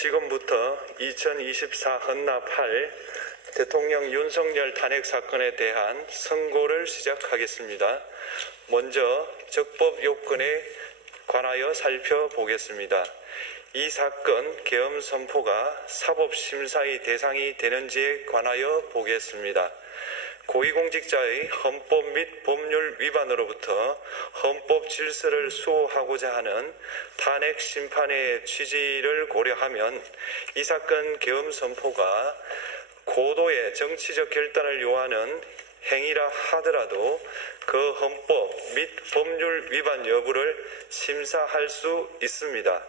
지금부터 2024 헌납 8 대통령 윤석열 탄핵 사건에 대한 선고를 시작하겠습니다. 먼저 적법 요건에 관하여 살펴보겠습니다. 이 사건 계엄 선포가 사법심사의 대상이 되는지에 관하여 보겠습니다. 고위공직자의 헌법 및 법률 위반으로부터 헌법 질서를 수호하고자 하는 탄핵 심판의 취지를 고려하면 이 사건 계엄 선포가 고도의 정치적 결단을 요하는 행위라 하더라도 그 헌법 및 법률 위반 여부를 심사할 수 있습니다.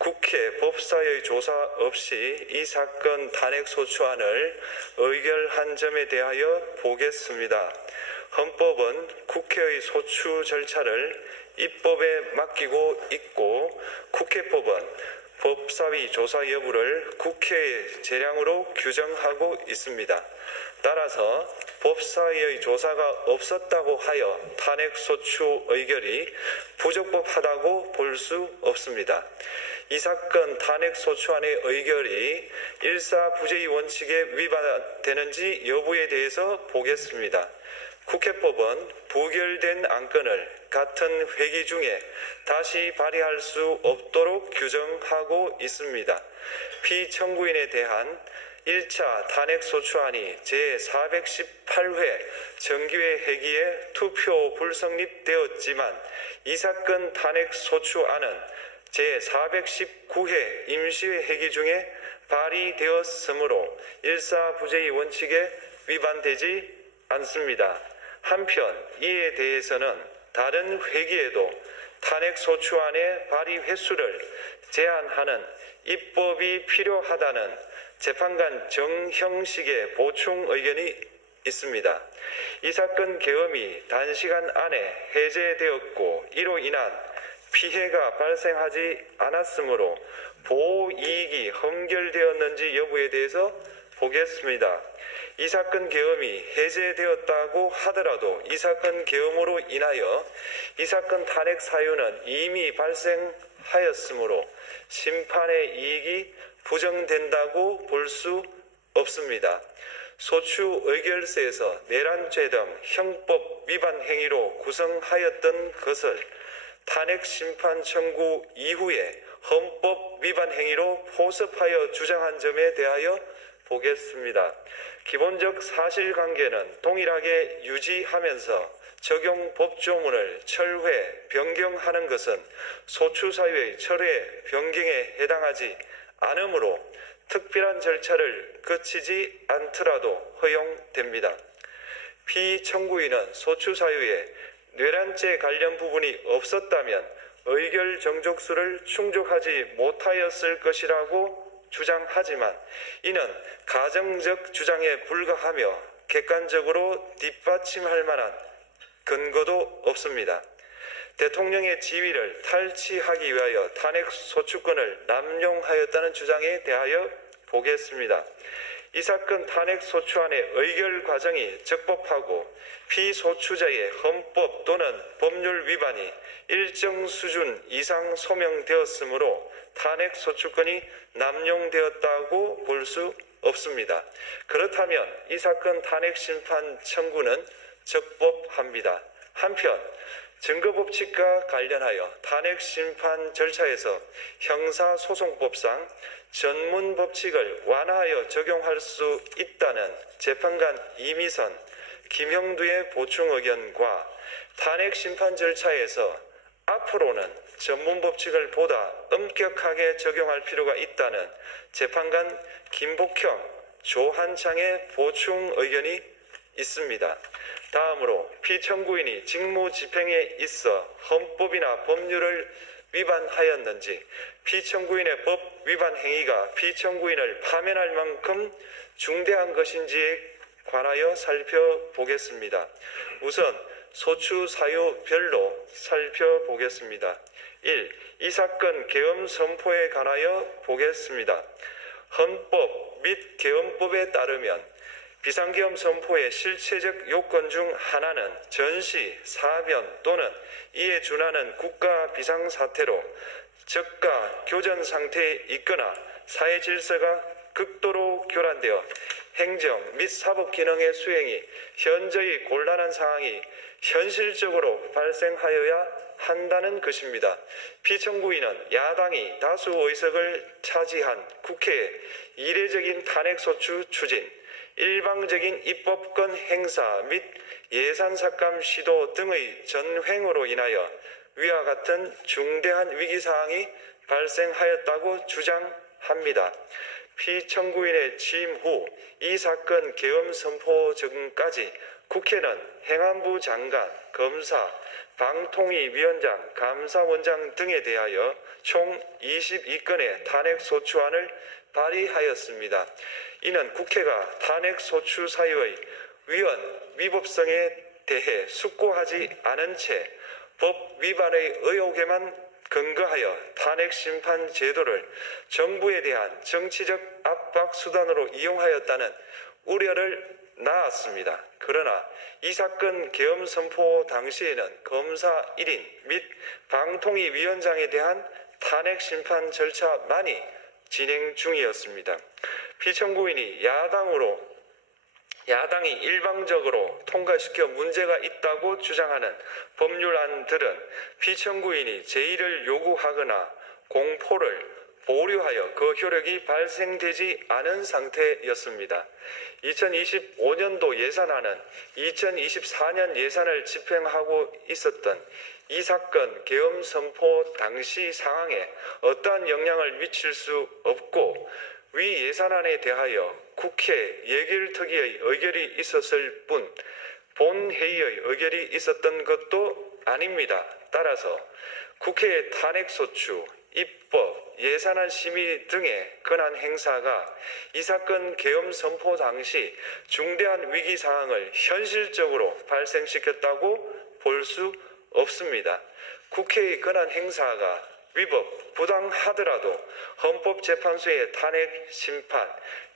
국회 법사의 조사 없이 이 사건 탄핵 소추안을 의결한 점에 대하여 보겠습니다. 헌법은 국회의 소추 절차를 입법에 맡기고 있고 국회법은 법사위 조사 여부를 국회의 재량으로 규정하고 있습니다. 따라서 법사위의 조사가 없었다고 하여 탄핵 소추 의결이 부적법하다고 볼 수 없습니다. 이 사건 탄핵 소추안의 의결이 일사부재의 원칙에 위반되는지 여부에 대해서 보겠습니다. 국회법은 부결된 안건을 같은 회기 중에 다시 발의할 수 없도록 규정하고 있습니다. 피청구인에 대한 1차 탄핵소추안이 제418회 정기회 회기에 투표 불성립되었지만 이 사건 탄핵소추안은 제419회 임시회 회기 중에 발의되었으므로 일사부재의 원칙에 위반되지 않습니다. 한편 이에 대해서는 다른 회기에도 탄핵소추안의 발의 횟수를 제한하는 입법이 필요하다는 재판관 정형식의 보충 의견이 있습니다. 이 사건 계엄이 단시간 안에 해제되었고 이로 인한 피해가 발생하지 않았으므로 보호이익이 헌결되었는지 여부에 대해서 보겠습니다. 이 사건 계엄이 해제되었다고 하더라도 이 사건 계엄으로 인하여 이 사건 탄핵 사유는 이미 발생하였으므로 심판의 이익이 부정된다고 볼 수 없습니다. 소추 의결서에서 내란죄 등 형법 위반 행위로 구성하였던 것을 탄핵 심판 청구 이후에 헌법 위반 행위로 포섭하여 주장한 점에 대하여 보겠습니다. 기본적 사실관계는 동일하게 유지하면서 적용 법조문을 철회, 변경하는 것은 소추사유의 철회, 변경에 해당하지 않으므로 특별한 절차를 거치지 않더라도 허용됩니다. 피청구인은 소추사유에 뇌란죄 관련 부분이 없었다면 의결 정족수를 충족하지 못하였을 것이라고 주장하지만 이는 가정적 주장에 불과하며 객관적으로 뒷받침할 만한 근거도 없습니다. 대통령의 지위를 탈취하기 위하여 탄핵 소추권을 남용하였다는 주장에 대하여 보겠습니다. 이 사건 탄핵 소추안의 의결 과정이 적법하고 피소추자의 헌법 또는 법률 위반이 일정 수준 이상 소명되었으므로 탄핵 소추권이 남용되었다고 볼 수 없습니다. 그렇다면 이 사건 탄핵 심판 청구는 적법합니다. 한편 증거법칙과 관련하여 탄핵 심판 절차에서 형사소송법상 전문 법칙을 완화하여 적용할 수 있다는 재판관 이미선, 김형두의 보충 의견과 탄핵 심판 절차에서 앞으로는 전문 법칙을 보다 엄격하게 적용할 필요가 있다는 재판관 김복형, 조한창의 보충 의견이 있습니다. 다음으로 피청구인이 직무집행에 있어 헌법이나 법률을 위반하였는지 피청구인의 법 위반 행위가 피청구인을 파면할 만큼 중대한 것인지에 관하여 살펴보겠습니다. 우선 소추 사유별로 살펴보겠습니다. 1. 이 사건 계엄 선포에 관하여 보겠습니다. 헌법 및 계엄법에 따르면 비상계엄 선포의 실체적 요건 중 하나는 전시, 사변 또는 이에 준하는 국가 비상사태로 저가 교전 상태에 있거나 사회 질서가 극도로 교란되어 행정 및 사법 기능의 수행이 현저히 곤란한 상황이 현실적으로 발생하여야 한다는 것입니다. 피청구인은 야당이 다수 의석을 차지한 국회의 이례적인 탄핵소추 추진, 일방적인 입법권 행사 및 예산삭감 시도 등의 전횡으로 인하여 위와 같은 중대한 위기사항이 발생하였다고 주장합니다. 피청구인의 취임 후 이 사건 계엄 선포 전까지 국회는 행안부 장관, 검사, 방통위위원장, 감사원장 등에 대하여 총 22건의 탄핵소추안을 발의하였습니다. 이는 국회가 탄핵소추 사유의 위헌, 위법성에 대해 숙고하지 않은 채 법 위반의 의혹에만 근거하여 탄핵심판 제도를 정부에 대한 정치적 압박 수단으로 이용하였다는 우려를 낳았습니다. 그러나 이 사건 계엄 선포 당시에는 검사 1인 및 방통위위원장에 대한 탄핵심판 절차만이 진행 중이었습니다. 피청구인이 야당이 일방적으로 통과시켜 문제가 있다고 주장하는 법률안들은 피청구인이 제의를 요구하거나 공포를 보류하여 그 효력이 발생되지 않은 상태였습니다. 2025년도 예산안은 2024년 예산을 집행하고 있었던 이 사건 계엄 선포 당시 상황에 어떠한 영향을 미칠 수 없고 위 예산안에 대하여 국회 예결특위의 의결이 있었을 뿐 본회의의 의결이 있었던 것도 아닙니다. 따라서 국회의 탄핵소추, 입법, 예산안 심의 등의 권한 행사가 이 사건 계엄 선포 당시 중대한 위기 상황을 현실적으로 발생시켰다고 볼 수 없습니다. 국회의 권한 행사가 위법, 부당하더라도 헌법재판소의 탄핵 심판,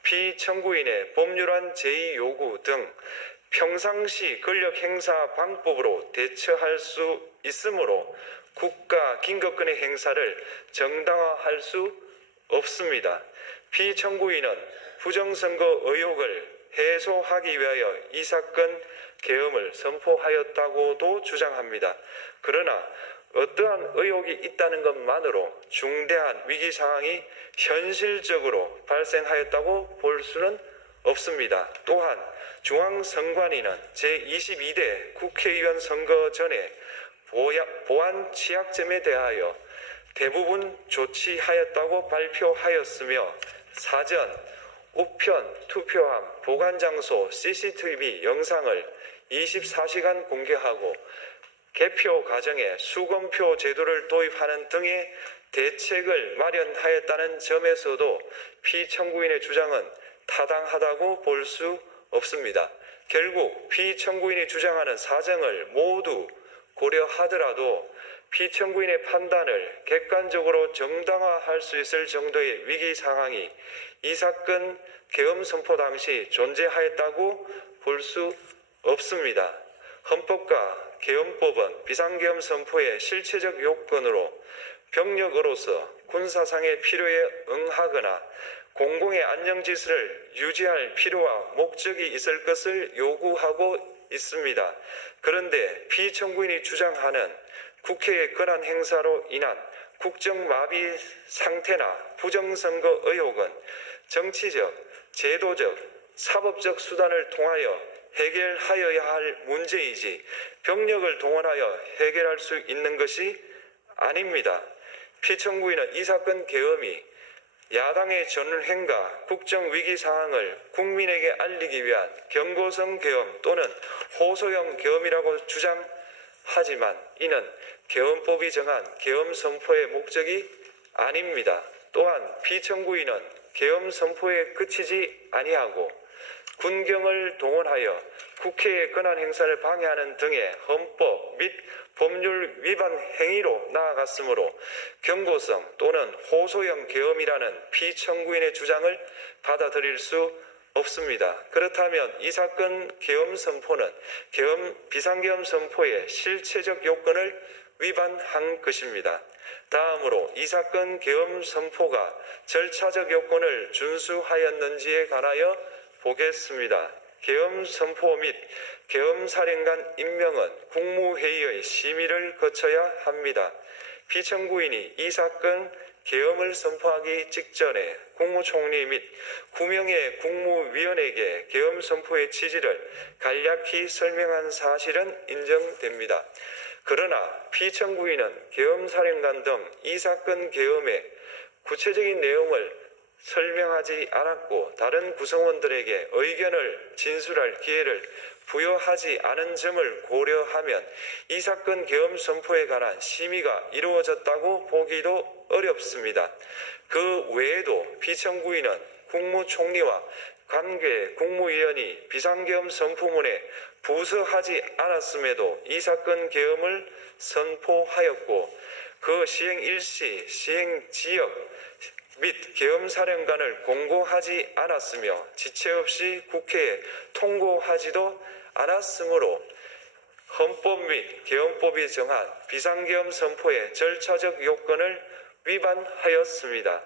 피청구인의 법률안 제의 요구 등 평상시 권력 행사 방법으로 대처할 수 있으므로 국가 긴급권의 행사를 정당화할 수 없습니다. 피청구인은 부정선거 의혹을 해소하기 위하여 이 사건 계엄을 선포하였다고도 주장합니다. 그러나 어떠한 의혹이 있다는 것만으로 중대한 위기 상황이 현실적으로 발생하였다고 볼 수는 없습니다. 또한 중앙선관위는 제22대 국회의원 선거 전에 보안 취약점에 대하여 대부분 조치하였다고 발표하였으며 사전, 우편, 투표함, 보관장소, CCTV 영상을 24시간 공개하고 개표 과정에 수검표 제도를 도입하는 등의 대책을 마련하였다는 점에서도 피청구인의 주장은 타당하다고 볼 수 없습니다. 결국 피청구인이 주장하는 사정을 모두 고려하더라도 피청구인의 판단을 객관적으로 정당화할 수 있을 정도의 위기 상황이 이 사건 계엄 선포 당시 존재하였다고 볼 수 없습니다. 헌법과 계엄법은 비상계엄 선포의 실체적 요건으로 병력으로서 군사상의 필요에 응하거나 공공의 안정질서를 유지할 필요와 목적이 있을 것을 요구하고 있습니다. 그런데 피청구인이 주장하는 국회의 권한 행사로 인한 국정마비 상태나 부정선거 의혹은 정치적, 제도적, 사법적 수단을 통하여 해결하여야 할 문제이지 병력을 동원하여 해결할 수 있는 것이 아닙니다. 피청구인은 이 사건 계엄이 야당의 전횡과 국정위기 상황을 국민에게 알리기 위한 경고성 계엄 또는 호소형 계엄이라고 주장하지만 이는 계엄법이 정한 계엄 선포의 목적이 아닙니다. 또한 피청구인은 계엄 선포에 그치지 아니하고 군경을 동원하여 국회의 권한 행사를 방해하는 등의 헌법 및 법률 위반 행위로 나아갔으므로 경고성 또는 호소형 계엄이라는 피청구인의 주장을 받아들일 수 없습니다. 그렇다면 이 사건 계엄 선포는 비상계엄 선포의 실체적 요건을 위반한 것입니다. 다음으로 이 사건 계엄 선포가 절차적 요건을 준수하였는지에 관하여 보겠습니다. 계엄 선포 및 계엄 사령관 임명은 국무회의의 심의를 거쳐야 합니다. 피청구인이 이 사건 계엄을 선포하기 직전에 국무총리 및 9명의 국무위원에게 계엄 선포의 취지를 간략히 설명한 사실은 인정됩니다. 그러나 피청구인은 계엄사령관 등 이 사건 계엄의 구체적인 내용을 설명하지 않았고 다른 구성원들에게 의견을 진술할 기회를 부여하지 않은 점을 고려하면 이 사건 계엄 선포에 관한 심의가 이루어졌다고 보기도 어렵습니다. 그 외에도 피청구인은 국무총리와 관계 국무위원이 비상계엄 선포문에 부서하지 않았음에도 이 사건 계엄을 선포하였고 그 시행 일시, 시행 지역 및 계엄사령관을 공고하지 않았으며 지체 없이 국회에 통고하지도 않았으므로 헌법 및 계엄법이 정한 비상계엄 선포의 절차적 요건을 위반하였습니다.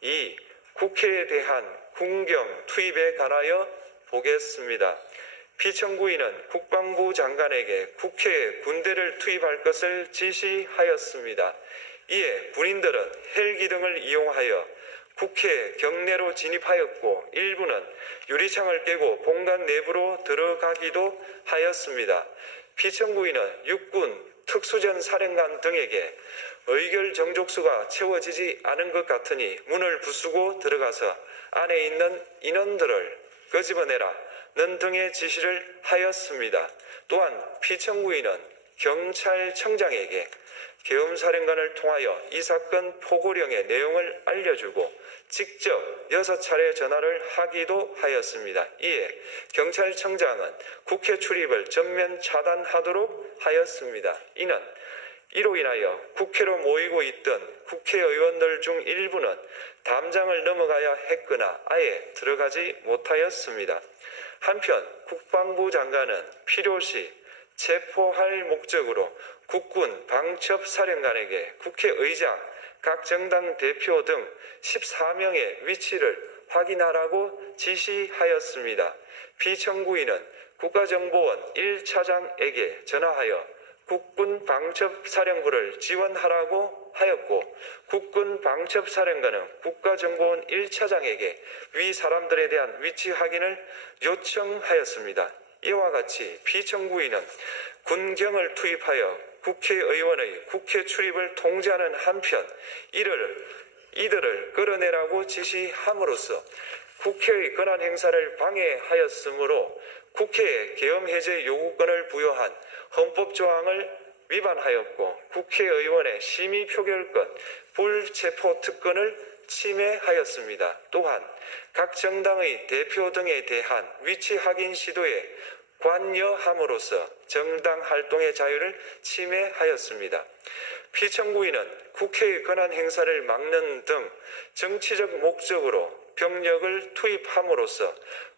2. 국회에 대한 군경 투입에 관하여 보겠습니다. 피청구인은 국방부 장관에게 국회에 군대를 투입할 것을 지시하였습니다. 이에 군인들은 헬기 등을 이용하여 국회 경내로 진입하였고 일부는 유리창을 깨고 본관 내부로 들어가기도 하였습니다. 피청구인은 육군 특수전 사령관 등에게 의결 정족수가 채워지지 않은 것 같으니 문을 부수고 들어가서 안에 있는 인원들을 끄집어내라는 등의 지시를 하였습니다. 또한 피청구인은 경찰청장에게 계엄사령관을 통하여 이 사건 포고령의 내용을 알려주고 직접 6차례 전화를 하기도 하였습니다. 이에 경찰청장은 국회 출입을 전면 차단하도록 하였습니다. 이로 인하여 국회로 모이고 있던 국회의원들 중 일부는 담장을 넘어가야 했거나 아예 들어가지 못하였습니다. 한편 국방부 장관은 필요시 체포할 목적으로 국군 방첩사령관에게 국회의장, 각 정당 대표 등 14명의 위치를 확인하라고 지시하였습니다. 피청구인은 국가정보원 1차장에게 전화하여 국군 방첩사령부를 지원하라고 하였고 국군 방첩사령관은 국가정보원 1차장에게 위 사람들에 대한 위치 확인을 요청하였습니다. 이와 같이 피청구인은 군경을 투입하여 국회의원의 국회 출입을 통제하는 한편 이들을 끌어내라고 지시함으로써 국회의 권한 행사를 방해하였으므로 국회에 계엄 해제 요구권을 부여한 헌법조항을 위반하였고 국회의원의 심의 표결권, 불체포 특권을 침해하였습니다. 또한 각 정당의 대표 등에 대한 위치 확인 시도에 관여함으로써 정당 활동의 자유를 침해하였습니다. 피청구인은 국회의 권한 행사를 막는 등 정치적 목적으로 병력을 투입함으로써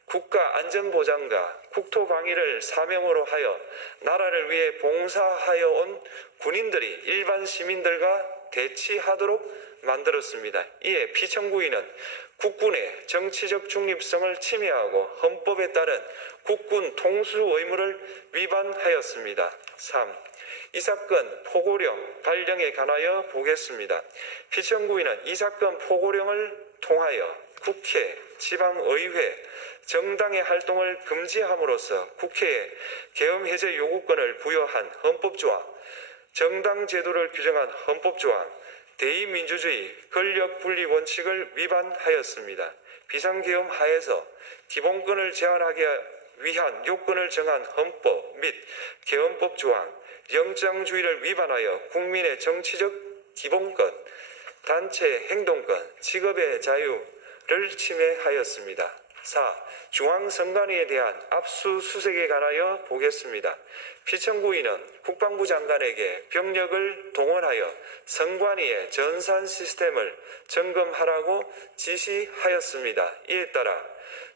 국가안전보장과 국토방위를 사명으로 하여 나라를 위해 봉사하여 온 군인들이 일반 시민들과 대치하도록 만들었습니다. 이에 피청구인은 국군의 정치적 중립성을 침해하고 헌법에 따른 국군 통수 의무를 위반하였습니다. 3. 이 사건 포고령 발령에 관하여 보겠습니다. 피청구인은 이 사건 포고령을 통하여 국회, 지방의회, 정당의 활동을 금지함으로써 국회에 계엄 해제 요구권을 부여한 헌법조항, 정당 제도를 규정한 헌법조항, 대의민주주의 권력분리 원칙을 위반하였습니다. 비상계엄 하에서 기본권을 제한하기 위한 요건을 정한 헌법 및 계엄법 조항, 영장주의를 위반하여 국민의 정치적 기본권, 단체 행동권, 직업의 자유를 침해하였습니다. 4. 중앙선관위에 대한 압수수색에 관하여 보겠습니다. 피청구인은 국방부 장관에게 병력을 동원하여 선관위의 전산 시스템을 점검하라고 지시하였습니다. 이에 따라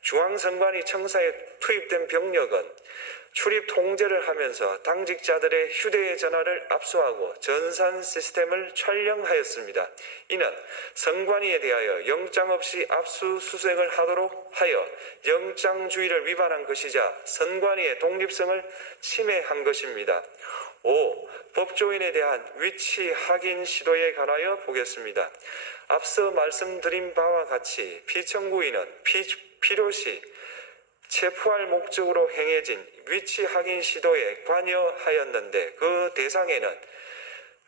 중앙선관위 청사에 투입된 병력은 출입 통제를 하면서 당직자들의 휴대전화를 압수하고 전산 시스템을 촬영하였습니다. 이는 선관위에 대하여 영장 없이 압수수색을 하도록 하여 영장주의를 위반한 것이자 선관위의 독립성을 침해한 것입니다. 5. 법조인에 대한 위치 확인 시도에 관하여 보겠습니다. 앞서 말씀드린 바와 같이 피청구인은 필요시 체포할 목적으로 행해진 위치 확인 시도에 관여하였는데 그 대상에는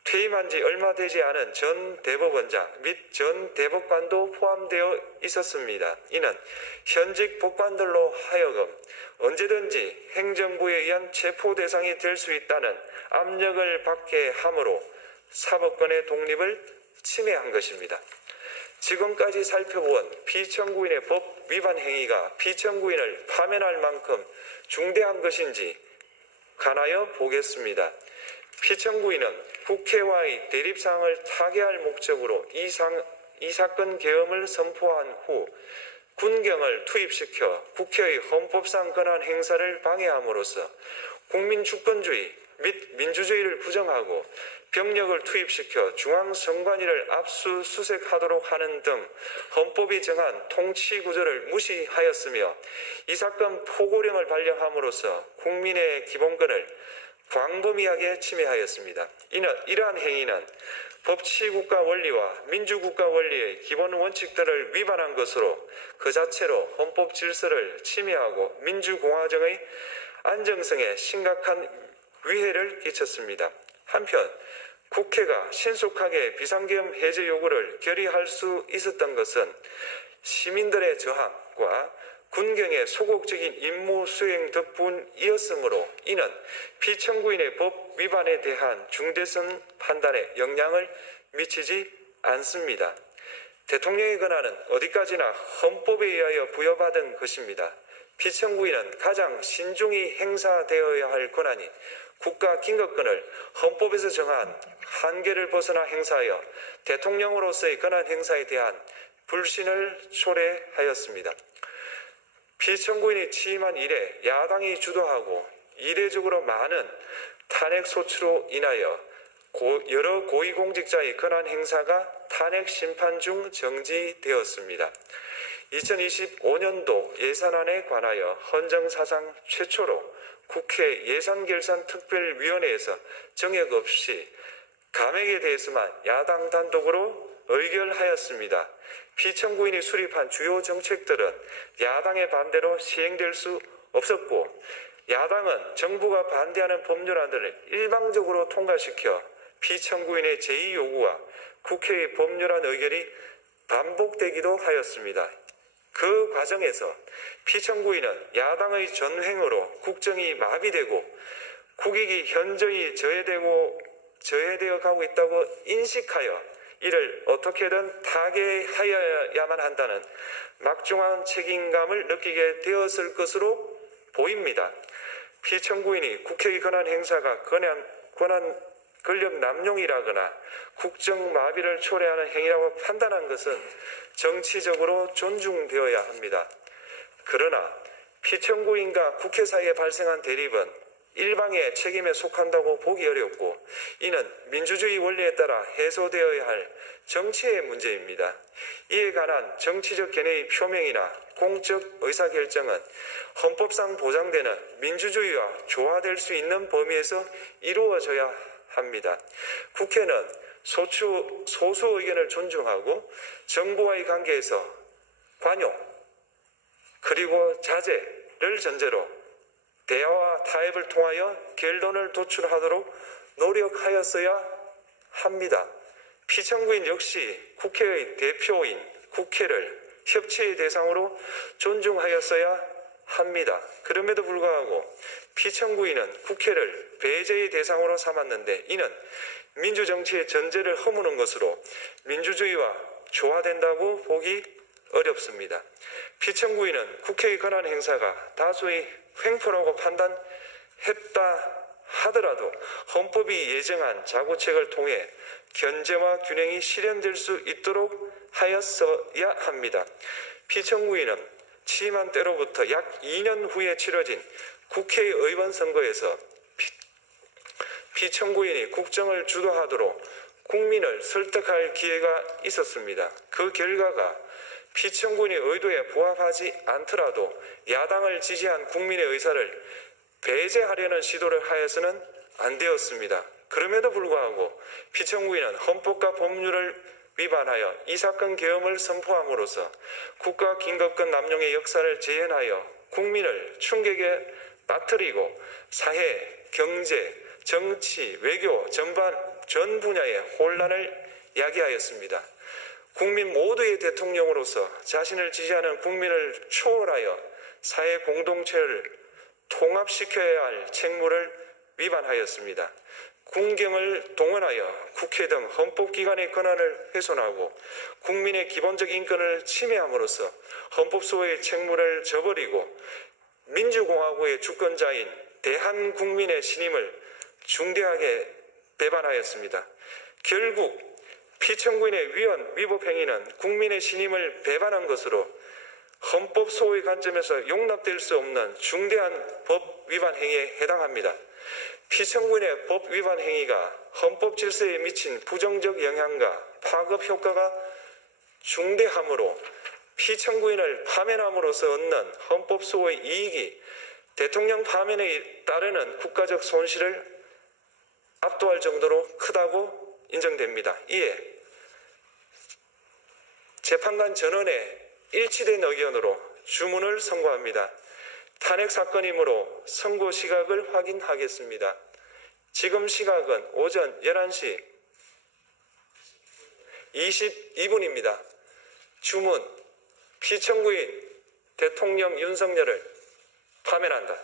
퇴임한 지 얼마 되지 않은 전 대법원장 및 전 대법관도 포함되어 있었습니다. 이는 현직 법관들로 하여금 언제든지 행정부에 의한 체포 대상이 될 수 있다는 압력을 받게 하므로 사법권의 독립을 침해한 것입니다. 지금까지 살펴본 피청구인의 법 위반 행위가 피청구인을 파면할 만큼 중대한 것인지 관하여 보겠습니다. 피청구인은 국회와의 대립사항을 타개할 목적으로 이 사건 계엄을 선포한 후 군경을 투입시켜 국회의 헌법상 권한 행사를 방해함으로써 국민 주권주의 및 민주주의를 부정하고 병력을 투입시켜 중앙선관위를 압수수색하도록 하는 등 헌법이 정한 통치구조를 무시하였으며 이 사건 포고령을 발령함으로써 국민의 기본권을 광범위하게 침해하였습니다. 이러한 행위는 법치국가 원리와 민주국가 원리의 기본 원칙들을 위반한 것으로 그 자체로 헌법 질서를 침해하고 민주공화정의 안정성에 심각한 위해를 끼쳤습니다. 한편 국회가 신속하게 비상계엄 해제 요구를 결의할 수 있었던 것은 시민들의 저항과 군경의 소극적인 임무 수행 덕분이었으므로 이는 피청구인의 법 위반에 대한 중대성 판단에 영향을 미치지 않습니다. 대통령의 권한은 어디까지나 헌법에 의하여 부여받은 것입니다. 피청구인은 가장 신중히 행사되어야 할 권한이 국가 긴급권을 헌법에서 정한 한계를 벗어나 행사하여 대통령으로서의 권한 행사에 대한 불신을 초래하였습니다. 피청구인이 취임한 이래 야당이 주도하고 이례적으로 많은 탄핵 소추로 인하여 여러 고위공직자의 권한 행사가 탄핵 심판 중 정지되었습니다. 2025년도 예산안에 관하여 헌정사상 최초로 국회 예산결산특별위원회에서 정액 없이 감액에 대해서만 야당 단독으로 의결하였습니다. 피청구인이 수립한 주요 정책들은 야당의 반대로 시행될 수 없었고 야당은 정부가 반대하는 법률안들을 일방적으로 통과시켜 피청구인의 제의 요구와 국회의 법률안 의결이 반복되기도 하였습니다. 그 과정에서 피청구인은 야당의 전횡으로 국정이 마비되고 국익이 현저히 저해되어 가고 있다고 인식하여 이를 어떻게든 타개하여야만 한다는 막중한 책임감을 느끼게 되었을 것으로 보입니다. 피청구인이 국회의 권한 행사가 권력 남용이라거나 국정 마비를 초래하는 행위라고 판단한 것은 정치적으로 존중되어야 합니다. 그러나 피청구인과 국회 사이에 발생한 대립은 일방의 책임에 속한다고 보기 어렵고 이는 민주주의 원리에 따라 해소되어야 할 정치의 문제입니다. 이에 관한 정치적 견해의 표명이나 공적 의사결정은 헌법상 보장되는 민주주의와 조화될 수 있는 범위에서 이루어져야 합니다. 국회는 소수 의견을 존중하고 정부와의 관계에서 관용 그리고 자제를 전제로 대화와 타협을 통하여 결론을 도출하도록 노력하였어야 합니다. 피청구인 역시 국회의 대표인 국회를 협치의 대상으로 존중하였어야 합니다. 그럼에도 불구하고 피청구인은 국회를 배제의 대상으로 삼았는데 이는 민주정치의 전제를 허무는 것으로 민주주의와 조화된다고 보기 어렵습니다. 피청구인은 국회의 권한 행사가 다수의 횡포라고 판단했다 하더라도 헌법이 예정한 자구책을 통해 견제와 균형이 실현될 수 있도록 하였어야 합니다. 피청구인은 취임한 때로부터 약 2년 후에 치러진 국회의원 선거에서 피청구인이 국정을 주도하도록 국민을 설득할 기회가 있었습니다. 그 결과가 피청구인의 의도에 부합하지 않더라도 야당을 지지한 국민의 의사를 배제하려는 시도를 하여서는 안 되었습니다. 그럼에도 불구하고 피청구인은 헌법과 법률을 위반하여 이 사건 계엄을 선포함으로써 국가 긴급권 남용의 역사를 재현하여 국민을 충격에 빠뜨리고 사회, 경제, 정치, 외교 전 분야의 혼란을 야기하였습니다. 국민 모두의 대통령으로서 자신을 지지하는 국민을 초월하여 사회 공동체를 통합시켜야 할 책무를 위반하였습니다. 군경을 동원하여 국회 등 헌법기관의 권한을 훼손하고 국민의 기본적 인권을 침해함으로써 헌법소의 책무를 저버리고 민주공화국의 주권자인 대한국민의 신임을 중대하게 배반하였습니다. 결국 피청구인의 위헌 위법 행위는 국민의 신임을 배반한 것으로 헌법 소의 관점에서 용납될 수 없는 중대한 법 위반 행위에 해당합니다. 피청구인의 법 위반 행위가 헌법 질서에 미친 부정적 영향과 파급 효과가 중대하므로 피청구인을 파면함으로써 얻는 헌법 소의 이익이 대통령 파면에 따르는 국가적 손실을 압도할 정도로 크다고 인정됩니다. 이에 재판관 전원의 일치된 의견으로 주문을 선고합니다. 탄핵 사건이므로 선고 시각을 확인하겠습니다. 지금 시각은 오전 11시 22분입니다. 주문, 피청구인 대통령 윤석열을 파면한다.